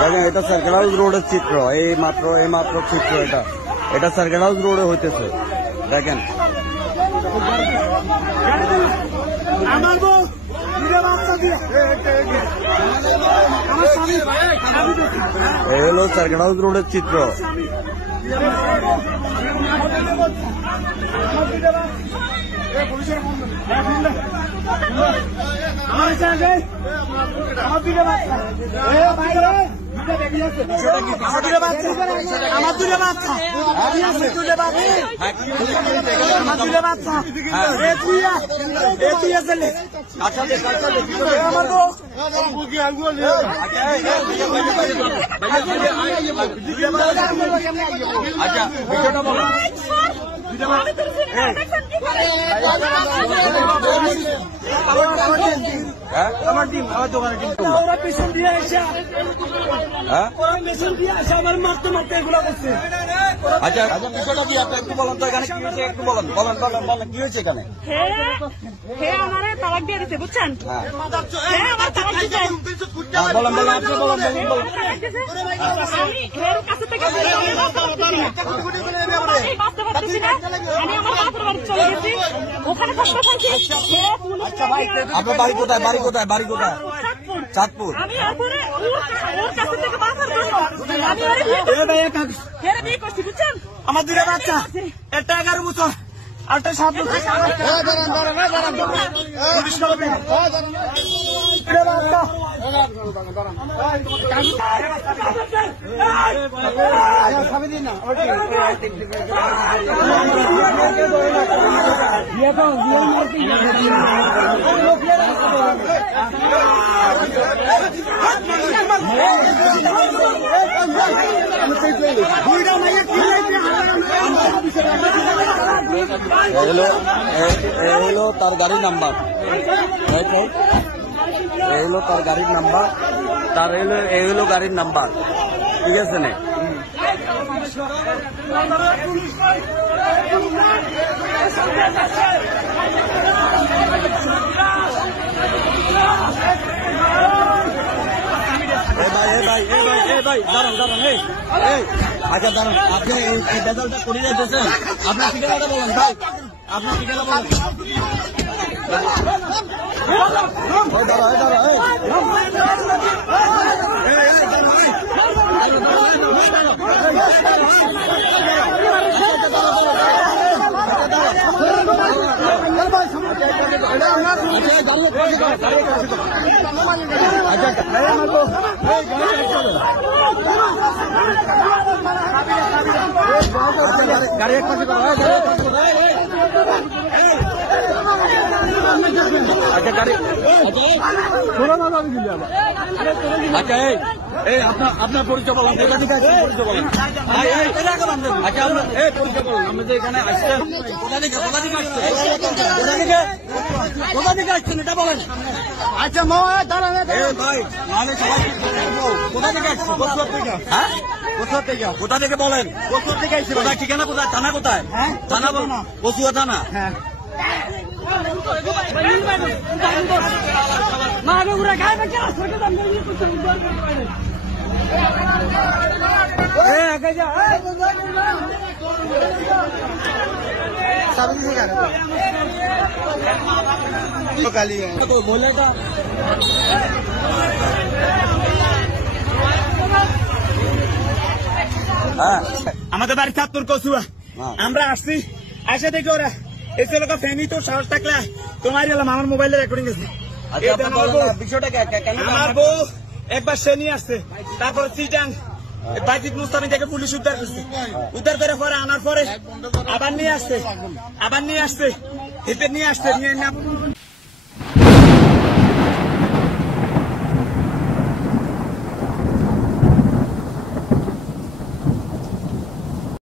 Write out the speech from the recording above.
দেখেন এটা circle house রোডের চিত্র, এই মাত্র চিত্র এটা সার্কেল হাউস রোডে হইতেছে। দেখেন এই হলো সার্কেল হাউস রোডের চিত্র। আমার টিম আমার দোকানের টিম ওরা পেছন দিয়ে এসে ওরা পেছন দিয়ে এসে আমার মারতে এগুলো করছে। আচ্ছা বিষয়টা কি আপনি একটু বলেন তো, এখানে কি হয়েছে একটু বলেন কি হয়েছে এখানে? হ্যাঁ আমারে তালাক দিয়ে দিতে বুঝছেন? হ্যাঁ আমার তালাক দিতে বলেন আপনি বলেন আমি এর কাছে থেকে বাঁচতে পারতেছি না। আমি আমার বাপের বাড়ি চলে গেছি, ওখানে কষ্ট পাচ্ছি। আপনার বাড়ি কোথায়? চাঁদপুর। আমি এরপরে ওর কাছে থেকে বাঁচার জন্য আমি বিয়ে করছি বুঝছেন? আমার দুটো বাচ্চা, একটা 11 বছর আরেকটা 7 বছর। হলো তার গাড়ির নাম্বার, তার গাড়ির নাম্বার, এই হলো গাড়ির নাম্বার, ঠিক আছে না? ভাই দাঁড়ান আচ্ছা দাঁড়ান, আপনি এই বেজালটা করে যাইতেছেন, আপনার ঠিকানাটা বলেন ভাই, আপনার ঠিকানা বলেন। গাড়ি এক পাশে করো, আচ্ছা গাড়ি আচ্ছা এই আপনার পরিচয় বলেন, পরিচয় বলেন। আচ্ছা আপনার পরিচয় বলেন, আপনি যে এখানে আসছেন কোথা থেকে আসছেন এটা বলেন। আচ্ছা ভাই নাহলে সবাই কোথা থেকে আসছেন? হ্যাঁ কোথা থেকে বলেন? কোথায় ঠিকানা কোথায়? থানা কোথায়? থানা বল না, কচুয়া থানা। আমাদের বাড়ি চাঁদপুর কচুয়া, আমরা আসছি আসে দেখি ওরা এসে লোক ফ্যানি তো সাহস থাকলে তোমার এলাম আমার মোবাইলে রেকর্ডিং আছে। আমার বউ একবার সে নিয়ে আসছে, তারপরে চিটাং বাইজিদ মুস্তাফি থেকে পুলিশ উদ্ধার করে পরে আনার পরে আবার নিয়ে আসছে, হেঁটে নিয়ে আসছে।